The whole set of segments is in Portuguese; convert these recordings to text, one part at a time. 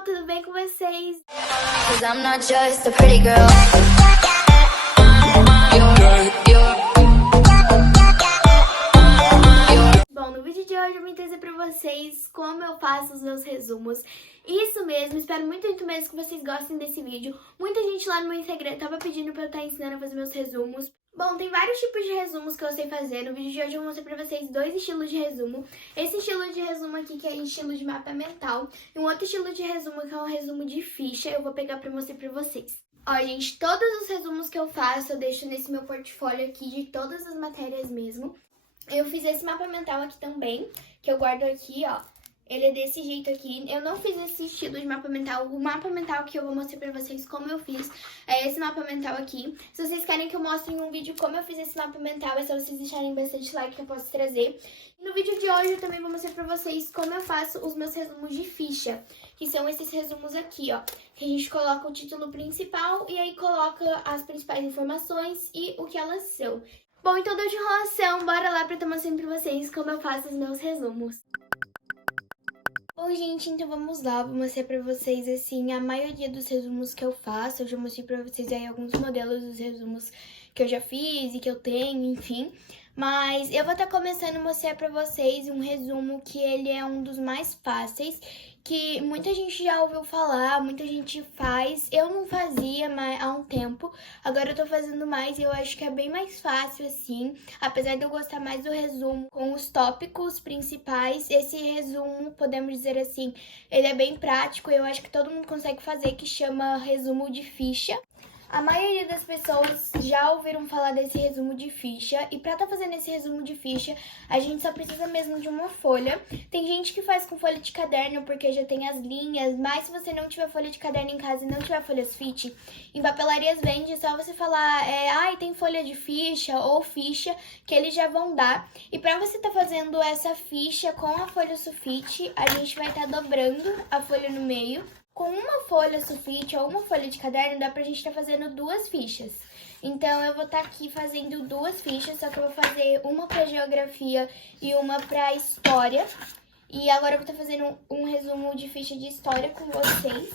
pessoal, tudo bem com vocês? Cause I'm not just a pretty girl. Bom, no vídeo de hoje eu vim trazer pra vocês como eu faço os meus resumos. Isso mesmo, espero muito mesmo que vocês gostem desse vídeo. Muita gente lá no meu Instagram tava pedindo pra eu estar ensinando a fazer meus resumos. Bom, tem vários tipos de resumos que eu sei fazer. No vídeo de hoje eu vou mostrar pra vocês dois estilos de resumo. Esse estilo de resumo aqui que é estilo de mapa mental. E um outro estilo de resumo que é um resumo de ficha. Eu vou pegar pra mostrar pra vocês. Ó, gente, todos os resumos que eu faço eu deixo nesse meu portfólio aqui de todas as matérias mesmo. Eu fiz esse mapa mental aqui também, que eu guardo aqui, ó. Ele é desse jeito aqui. Eu não fiz esse estilo de mapa mental. O mapa mental que eu vou mostrar pra vocês como eu fiz é esse mapa mental aqui. Se vocês querem que eu mostre em um vídeo como eu fiz esse mapa mental, é só vocês deixarem bastante like que eu posso trazer. E no vídeo de hoje eu também vou mostrar pra vocês como eu faço os meus resumos de ficha, que são esses resumos aqui, ó. Que a gente coloca o título principal e aí coloca as principais informações e o que elas são. Bom, então deu de enrolação, bora lá pra eu estar mostrando pra vocês como eu faço os meus resumos. Bom, gente, então vamos lá, vou mostrar pra vocês, assim, a maioria dos resumos que eu faço. Eu já mostrei pra vocês aí alguns modelos dos resumos que eu já fiz e que eu tenho, enfim. Mas eu vou estar começando a mostrar pra vocês um resumo que ele é um dos mais fáceis, que muita gente já ouviu falar, muita gente faz. Eu não fazia há um tempo, agora eu tô fazendo mais e eu acho que é bem mais fácil assim. Apesar de eu gostar mais do resumo com os tópicos principais, esse resumo, podemos dizer assim, ele é bem prático e eu acho que todo mundo consegue fazer, que chama resumo de ficha. A maioria das pessoas já ouviram falar desse resumo de ficha, e pra estar fazendo esse resumo de ficha, a gente só precisa mesmo de uma folha. Tem gente que faz com folha de caderno porque já tem as linhas, mas se você não tiver folha de caderno em casa e não tiver folhas fit, em papelarias vende, é só você falar, ai, tem folha de ficha ou ficha, que eles já vão dar. E pra você estar fazendo essa ficha com a folha sulfite, a gente vai estar dobrando a folha no meio. Com uma folha sulfite ou uma folha de caderno, dá pra gente estar fazendo duas fichas. Então, eu vou estar aqui fazendo duas fichas, só que eu vou fazer uma pra geografia e uma pra história. E agora eu vou estar fazendo um resumo de ficha de história com vocês.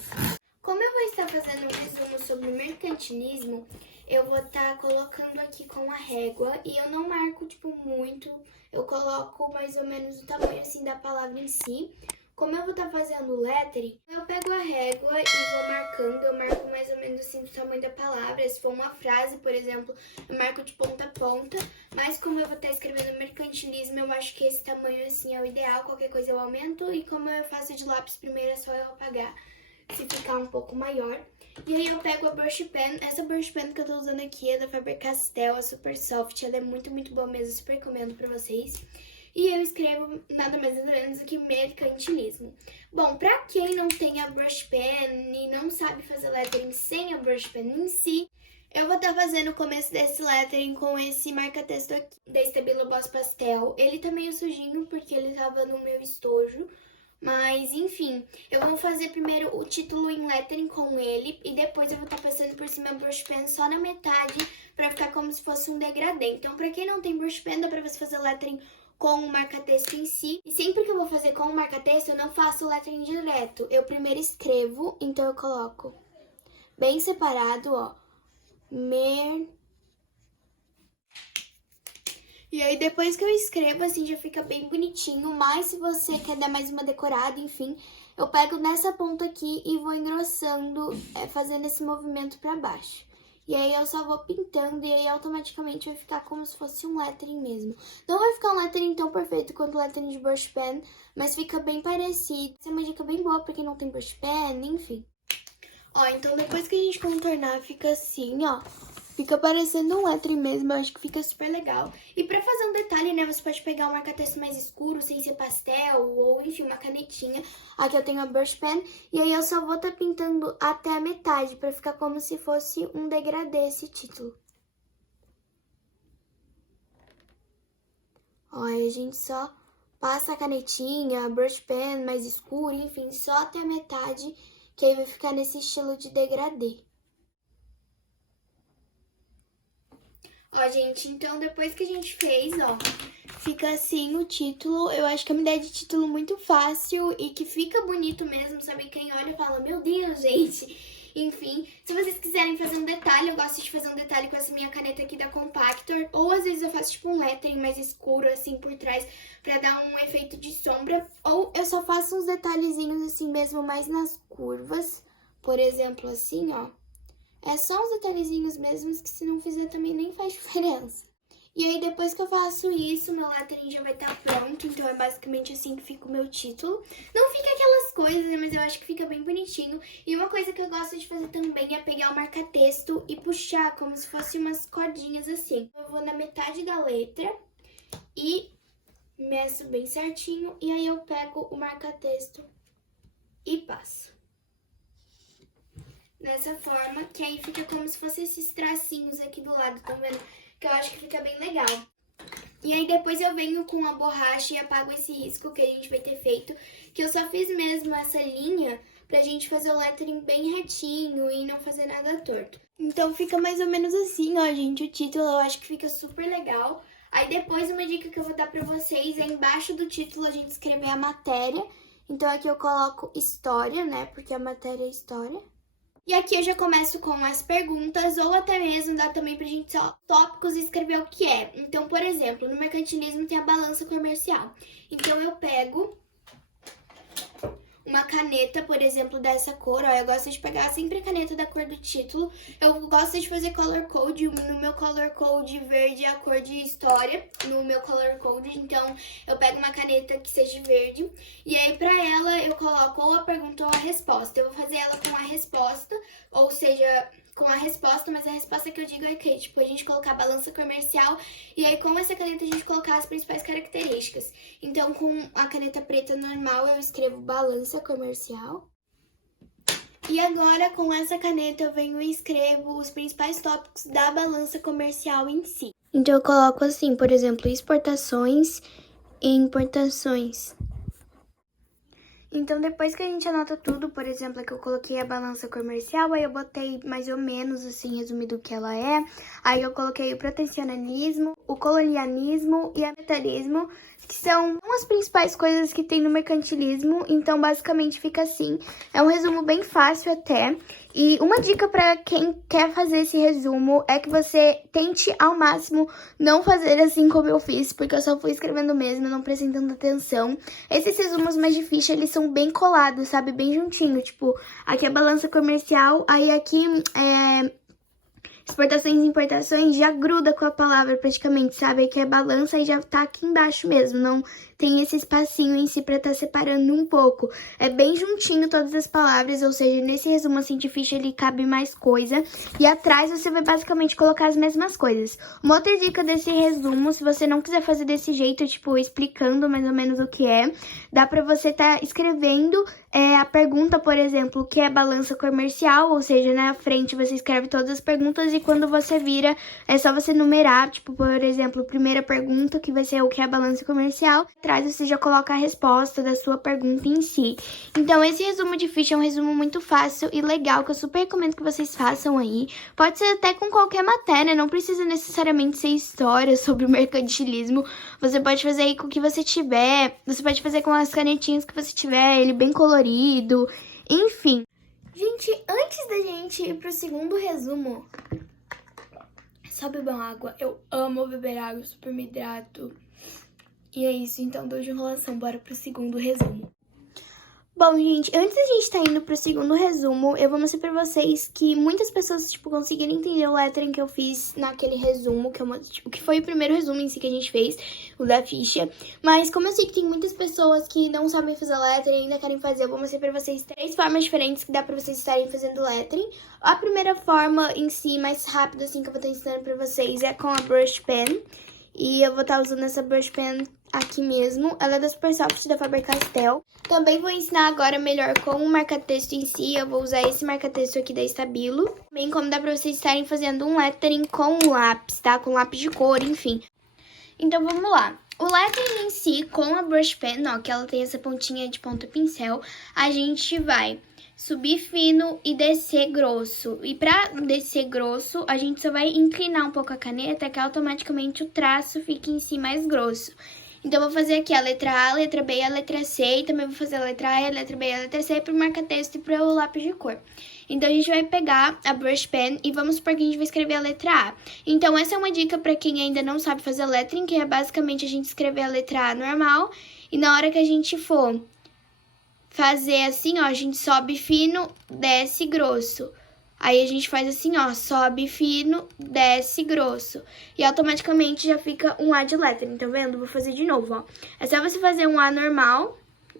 Como eu vou estar fazendo um resumo sobre mercantilismo, eu vou estar colocando aqui com a régua. E eu não marco, tipo, muito. Eu coloco mais ou menos o tamanho, assim, da palavra em si. Como eu vou estar fazendo lettering, eu pego a régua e vou marcando. Eu marco mais ou menos assim o tamanho da palavra. Se for uma frase, por exemplo, eu marco de ponta a ponta. Mas como eu vou estar escrevendo mercantilismo, eu acho que esse tamanho assim é o ideal. Qualquer coisa eu aumento. E como eu faço de lápis primeiro, é só eu apagar se ficar um pouco maior. E aí eu pego a brush pen. Essa brush pen que eu tô usando aqui é da Faber-Castell, a Super Soft. Ela é muito boa mesmo, super recomendo pra vocês. E eu escrevo nada mais nada menos do que mercantilismo. Bom, pra quem não tem a brush pen e não sabe fazer lettering sem a brush pen em si, eu vou estar fazendo o começo desse lettering com esse marca-texto aqui, da Stabilo Boss Pastel. Ele tá meio sujinho porque ele tava no meu estojo, mas enfim, eu vou fazer primeiro o título em lettering com ele e depois eu vou estar passando por cima a brush pen só na metade pra ficar como se fosse um degradê. Então, pra quem não tem brush pen, dá pra você fazer lettering com o marca-texto em si. E sempre que eu vou fazer com o marca-texto, eu não faço o lettering direto. Eu primeiro escrevo, então eu coloco bem separado, ó. E aí depois que eu escrevo, assim, já fica bem bonitinho. Mas se você quer dar mais uma decorada, enfim, eu pego nessa ponta aqui e vou engrossando, fazendo esse movimento pra baixo. E aí eu só vou pintando e aí automaticamente vai ficar como se fosse um lettering mesmo. Não vai ficar um lettering tão perfeito quanto o lettering de brush pen, mas fica bem parecido. Essa é uma dica bem boa pra quem não tem brush pen, enfim. Ó, então depois que a gente contornar, fica assim, ó. Fica parecendo um lettering mesmo, eu acho que fica super legal. E pra fazer um detalhe, né, você pode pegar um marca-texto mais escuro, sem ser pastel, ou enfim, uma canetinha. Aqui eu tenho a brush pen, e aí eu só vou estar pintando até a metade, pra ficar como se fosse um degradê esse título. Ó, aí a gente só passa a canetinha, a brush pen mais escuro, enfim, só até a metade, que aí vai ficar nesse estilo de degradê. Ó, gente, então depois que a gente fez, ó, fica assim o título. Eu acho que é uma ideia de título muito fácil e que fica bonito mesmo, sabe? Quem olha e fala, meu Deus, gente. Enfim, se vocês quiserem fazer um detalhe, eu gosto de fazer um detalhe com essa minha caneta aqui da Compactor. Ou às vezes eu faço tipo um lettering mais escuro assim por trás pra dar um efeito de sombra. Ou eu só faço uns detalhezinhos assim mesmo mais nas curvas. Por exemplo, assim, ó. É só uns detalhezinhos mesmos que se não fizer também nem faz diferença. E aí depois que eu faço isso, meu lettering já vai estar pronto. Então é basicamente assim que fica o meu título. Não fica aquelas coisas, né, mas eu acho que fica bem bonitinho. E uma coisa que eu gosto de fazer também é pegar o marca-texto e puxar como se fosse umas cordinhas assim. Eu vou na metade da letra e meço bem certinho. E aí eu pego o marca-texto e passo. Dessa forma, que aí fica como se fosse esses tracinhos aqui do lado, tá vendo? Que eu acho que fica bem legal. E aí depois eu venho com a borracha e apago esse risco que a gente vai ter feito, que eu só fiz mesmo essa linha pra gente fazer o lettering bem retinho e não fazer nada torto. Então fica mais ou menos assim, ó, gente, o título eu acho que fica super legal. Aí depois uma dica que eu vou dar pra vocês é embaixo do título a gente escrever a matéria. Então aqui eu coloco história, né, porque a matéria é história. E aqui eu já começo com as perguntas, ou até mesmo dá também pra gente só tópicos e escrever o que é. Então, por exemplo, no mercantilismo tem a balança comercial. Então, eu pego uma caneta, por exemplo, dessa cor, ó, eu gosto de pegar sempre a caneta da cor do título. Eu gosto de fazer color code, no meu color code verde é a cor de história, no meu color code, então eu pego uma caneta que seja verde, e aí pra ela eu coloco ou a pergunta ou a resposta. Eu vou fazer ela com a resposta, ou seja, com a resposta, mas a resposta que eu digo é que, tipo, a gente colocar a balança comercial e aí com essa caneta a gente colocar as principais características. Então, com a caneta preta normal, eu escrevo balança comercial. E agora, com essa caneta, eu venho e escrevo os principais tópicos da balança comercial em si. Então, eu coloco assim, por exemplo, exportações e importações. Então, depois que a gente anota tudo, por exemplo, aqui eu coloquei a balança comercial, aí eu botei mais ou menos, assim, resumido o que ela é. Aí eu coloquei o protecionismo, o colonialismo e o ambientalismo, que são as principais coisas que tem no mercantilismo. Então, basicamente, fica assim. É um resumo bem fácil até. E uma dica para quem quer fazer esse resumo é que você tente ao máximo não fazer assim como eu fiz, porque eu só fui escrevendo mesmo, não prestei tanta atenção. Esses resumos mais de ficha, eles são bem colados, sabe? Bem juntinho. Tipo, aqui é a balança comercial, aí aqui exportações e importações já gruda com a palavra praticamente, sabe? Que é balança e já tá aqui embaixo mesmo, não tem esse espacinho em si pra tá separando um pouco. É bem juntinho todas as palavras, ou seja, nesse resumo assim de ficha ele cabe mais coisa. E atrás você vai basicamente colocar as mesmas coisas. Uma outra dica desse resumo, se você não quiser fazer desse jeito, tipo, explicando mais ou menos o que é, dá pra você tá escrevendo a pergunta, por exemplo, o que é balança comercial, ou seja, na frente você escreve todas as perguntas e quando você vira, é só você numerar, tipo, por exemplo, primeira pergunta, que vai ser o que é balança comercial, atrás você já coloca a resposta da sua pergunta em si. Então, esse resumo de ficha é um resumo muito fácil e legal, que eu super recomendo que vocês façam aí. Pode ser até com qualquer matéria, não precisa necessariamente ser história sobre o mercantilismo. Você pode fazer aí com o que você tiver, você pode fazer com as canetinhas que você tiver, ele bem colorido, enfim. Gente, antes da gente ir pro segundo resumo, só bebam água. Eu amo beber água, super me hidrato. E é isso, então dou de enrolação, bora pro segundo resumo. Bom, gente, antes da gente tá indo pro segundo resumo, eu vou mostrar pra vocês que muitas pessoas, tipo, conseguiram entender o lettering que eu fiz naquele resumo, que foi o primeiro resumo em si que a gente fez, o da ficha. Mas como eu sei que tem muitas pessoas que não sabem fazer lettering e ainda querem fazer, eu vou mostrar pra vocês 3 formas diferentes que dá pra vocês estarem fazendo lettering. A primeira forma em si, mais rápida, assim, que eu vou estar ensinando pra vocês é com a brush pen. E eu vou estar usando essa brush pen aqui mesmo. Ela é da Supersoft, da Faber-Castell. Também vou ensinar agora melhor com o marca-texto em si. Eu vou usar esse marca-texto aqui da Stabilo. Também como dá pra vocês estarem fazendo um lettering com lápis, tá? Com lápis de cor, enfim. Então vamos lá. O lettering em si, com a brush pen, ó, que ela tem essa pontinha de ponta pincel, a gente vai subir fino e descer grosso. E pra descer grosso, a gente só vai inclinar um pouco a caneta, que automaticamente o traço fica em si mais grosso. Então, eu vou fazer aqui a letra A, a letra B e a letra C, e também vou fazer a letra A, a letra B e a letra C pro marca-texto e pro lápis de cor. Então, a gente vai pegar a brush pen e vamos supor que a gente vai escrever a letra A. Então, essa é uma dica para quem ainda não sabe fazer lettering, que é basicamente a gente escrever a letra A normal, e na hora que a gente for fazer assim, ó, a gente sobe fino, desce grosso. Aí a gente faz assim, ó, sobe fino, desce grosso. E automaticamente já fica um A de lettering, tá vendo? Vou fazer de novo, ó. É só você fazer um A normal,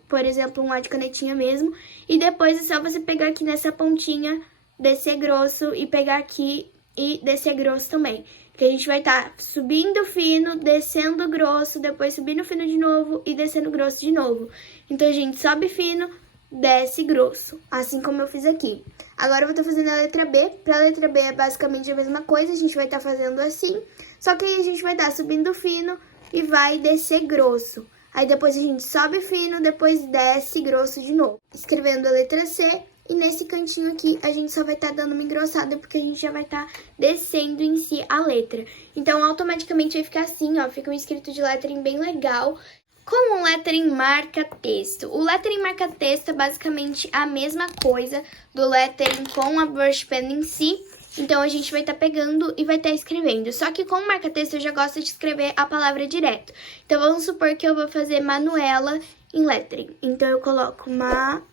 por exemplo, um A de canetinha mesmo. E depois é só você pegar aqui nessa pontinha, descer grosso e pegar aqui e descer grosso também. Que a gente vai estar subindo fino, descendo grosso, depois subindo fino de novo e descendo grosso de novo. Então, a gente sobe fino, desce grosso, assim como eu fiz aqui. Agora eu vou estar fazendo a letra B. Para a letra B é basicamente a mesma coisa, a gente vai estar fazendo assim, só que aí a gente vai estar subindo fino e vai descer grosso. Aí depois a gente sobe fino, depois desce grosso de novo. Escrevendo a letra C, e nesse cantinho aqui a gente só vai estar dando uma engrossada, porque a gente já vai estar descendo em si a letra. Então, automaticamente vai ficar assim, ó, fica um escrito de lettering bem legal, com um lettering marca-texto. O lettering marca-texto é basicamente a mesma coisa do lettering com a brush pen em si. Então, a gente vai estar pegando e vai estar escrevendo. Só que com o marca-texto eu já gosto de escrever a palavra direto. Então, vamos supor que eu vou fazer Manuela em lettering. Então, eu coloco Manuela.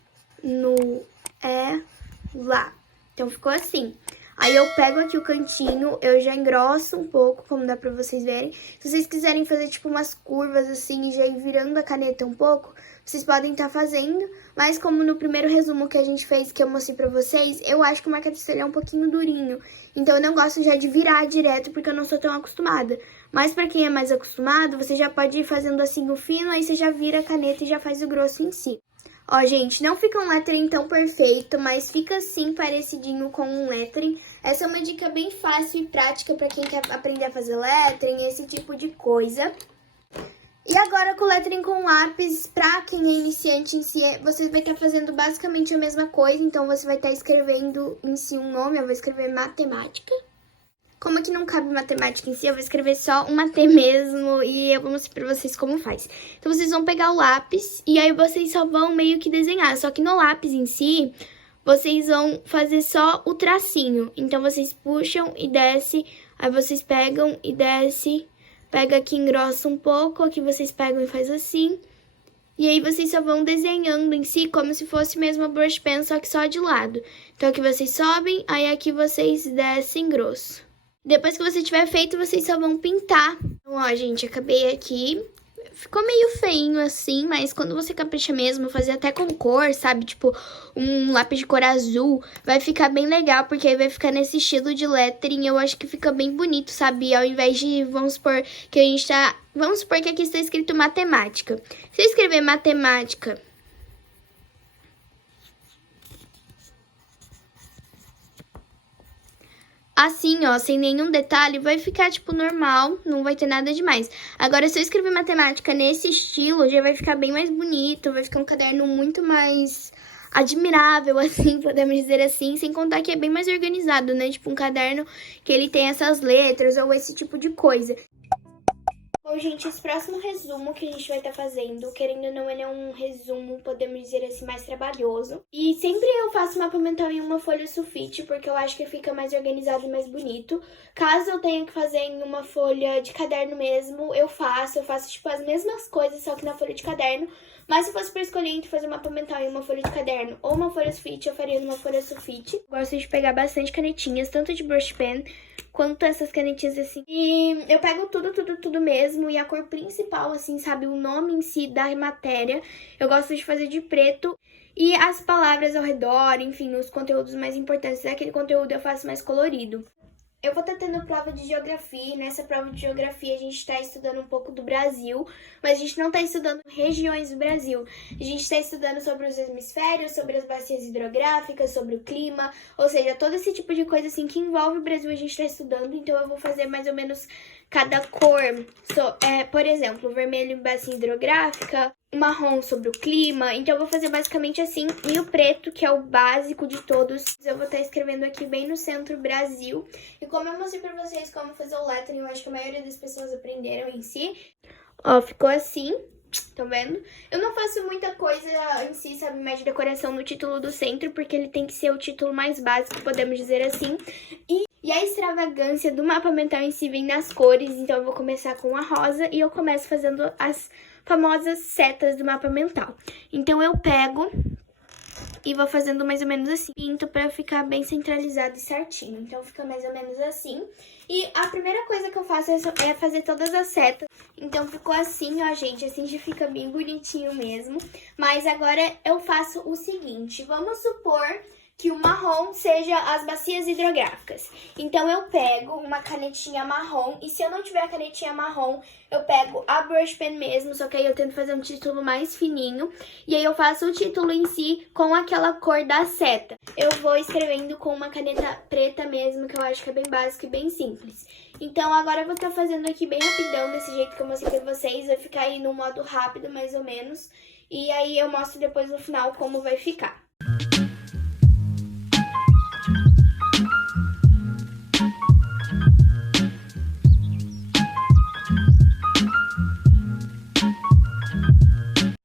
Então, ficou assim. Aí eu pego aqui o cantinho, eu já engrosso um pouco, como dá pra vocês verem. Se vocês quiserem fazer, tipo, umas curvas assim e já ir virando a caneta um pouco, vocês podem estar fazendo. Mas como no primeiro resumo que a gente fez, que eu mostrei pra vocês, eu acho que o marca-texto é um pouquinho durinho. Então, eu não gosto já de virar direto, porque eu não sou tão acostumada. Mas pra quem é mais acostumado, você já pode ir fazendo assim o fino, aí você já vira a caneta e já faz o grosso em si. Ó, gente, não fica um lettering tão perfeito, mas fica assim parecidinho com um lettering. Essa é uma dica bem fácil e prática para quem quer aprender a fazer lettering, esse tipo de coisa. E agora com o lettering com lápis, pra quem é iniciante em si, você vai estar fazendo basicamente a mesma coisa. Então, você vai estar escrevendo em si um nome, eu vou escrever matemática. Como aqui não cabe matemática em si, eu vou escrever só uma T mesmo e eu vou mostrar pra vocês como faz. Então, vocês vão pegar o lápis e aí vocês só vão meio que desenhar. Só que no lápis em si, vocês vão fazer só o tracinho. Então, vocês puxam e desce, aí vocês pegam e desce, pega aqui, engrossa um pouco, aqui vocês pegam e faz assim. E aí, vocês só vão desenhando em si como se fosse mesmo a brush pen, só que só de lado. Então, aqui vocês sobem, aí aqui vocês descem grosso. Depois que você tiver feito, vocês só vão pintar. Então, ó, gente, acabei aqui. Ficou meio feinho assim, mas quando você capricha mesmo, fazer até com cor, sabe? Tipo, um lápis de cor azul, vai ficar bem legal, porque aí vai ficar nesse estilo de lettering. Eu acho que fica bem bonito, sabe? Ao invés de, vamos supor, que a gente tá... Vamos supor que aqui está escrito matemática. Se eu escrever matemática... assim, ó, sem nenhum detalhe, vai ficar, tipo, normal, não vai ter nada demais. Agora, se eu escrever matemática nesse estilo, já vai ficar bem mais bonito, vai ficar um caderno muito mais admirável, assim, podemos dizer assim, sem contar que é bem mais organizado, né? Tipo, um caderno que ele tem essas letras ou esse tipo de coisa. Bom, gente, esse próximo resumo que a gente vai estar fazendo, querendo ou não, ele é um resumo, podemos dizer assim, mais trabalhoso. E sempre eu faço mapa mental em uma folha sulfite, porque eu acho que fica mais organizado e mais bonito. Caso eu tenha que fazer em uma folha de caderno mesmo, eu faço tipo as mesmas coisas, só que na folha de caderno. Mas se fosse pra escolher entre fazer mapa mental em uma folha de caderno ou uma folha sulfite, eu faria numa folha sulfite. Gosto de pegar bastante canetinhas, tanto de brush pen quanto essas canetinhas assim. E eu pego tudo mesmo. E a cor principal, assim, sabe? O nome em si da matéria, eu gosto de fazer de preto. E as palavras ao redor, enfim, os conteúdos mais importantes daquele conteúdo eu faço mais colorido. Eu vou estar tendo prova de geografia, e nessa prova de geografia a gente está estudando um pouco do Brasil, mas a gente não está estudando regiões do Brasil. A gente está estudando sobre os hemisférios, sobre as bacias hidrográficas, sobre o clima, ou seja, todo esse tipo de coisa assim que envolve o Brasil a gente está estudando, então eu vou fazer mais ou menos cada cor, por exemplo, o vermelho em bacia hidrográfica, o marrom sobre o clima. Então eu vou fazer basicamente assim. E o preto, que é o básico de todos, eu vou estar escrevendo aqui bem no centro Brasil. E como eu mostrei pra vocês como fazer o lettering, eu acho que a maioria das pessoas aprenderam em si. Ó, ficou assim. Estão vendo? Eu não faço muita coisa em si, sabe, mais de decoração no título do centro, porque ele tem que ser o título mais básico, podemos dizer assim. E a extravagância do mapa mental em si vem nas cores, então eu vou começar com a rosa e eu começo fazendo as famosas setas do mapa mental. Então eu pego e vou fazendo mais ou menos assim, pinto pra ficar bem centralizado e certinho. Então fica mais ou menos assim. E a primeira coisa que eu faço é fazer todas as setas. Então ficou assim, ó, gente, assim já fica bem bonitinho mesmo. Mas agora eu faço o seguinte, vamos supor que o marrom seja as bacias hidrográficas. Então eu pego uma canetinha marrom, e se eu não tiver a canetinha marrom, eu pego a brush pen mesmo, só que aí eu tento fazer um título mais fininho, e aí eu faço o título em si com aquela cor da seta. Eu vou escrevendo com uma caneta preta mesmo, que eu acho que é bem básico e bem simples. Então agora eu vou estar fazendo aqui bem rapidão, desse jeito que eu mostrei pra vocês, vai ficar aí no modo rápido mais ou menos, e aí eu mostro depois no final como vai ficar.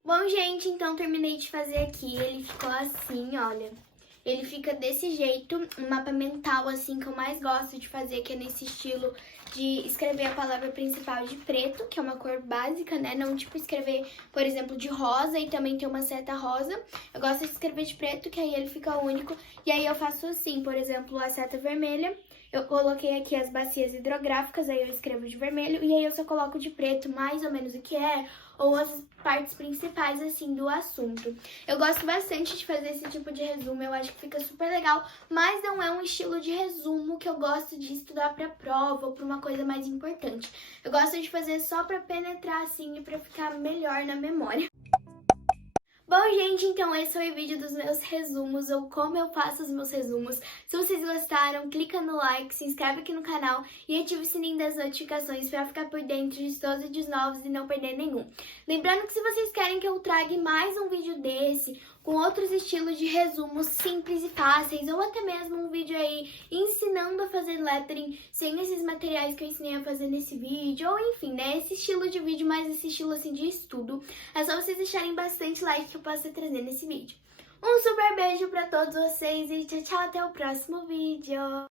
Bom, gente, então terminei de fazer aqui, ele ficou assim, olha. Ele fica desse jeito, um mapa mental, assim, que eu mais gosto de fazer, que é nesse estilo de escrever a palavra principal de preto, que é uma cor básica, né? Não, tipo, escrever, por exemplo, de rosa e também ter uma seta rosa. Eu gosto de escrever de preto, que aí ele fica único. E aí eu faço assim, por exemplo, a seta vermelha. Eu coloquei aqui as bacias hidrográficas, aí eu escrevo de vermelho, e aí eu só coloco de preto mais ou menos o que é, ou as partes principais, assim, do assunto. Eu gosto bastante de fazer esse tipo de resumo, eu acho que fica super legal, mas não é um estilo de resumo que eu gosto de estudar pra prova ou pra uma coisa mais importante. Eu gosto de fazer só pra penetrar, assim, e pra ficar melhor na memória. Bom, gente, então esse foi o vídeo dos meus resumos, ou como eu faço os meus resumos. Se vocês gostaram, clica no like, se inscreve aqui no canal e ativa o sininho das notificações para ficar por dentro de todos os vídeos novos e não perder nenhum. Lembrando que se vocês querem que eu traga mais um vídeo desse, com outros estilos de resumos simples e fáceis, ou até mesmo um vídeo aí ensinando a fazer lettering sem esses materiais que eu ensinei a fazer nesse vídeo, ou enfim, né, esse estilo de vídeo, mais esse estilo assim de estudo, é só vocês deixarem bastante like que eu posso trazer nesse vídeo. Um super beijo pra todos vocês e tchau, tchau, até o próximo vídeo!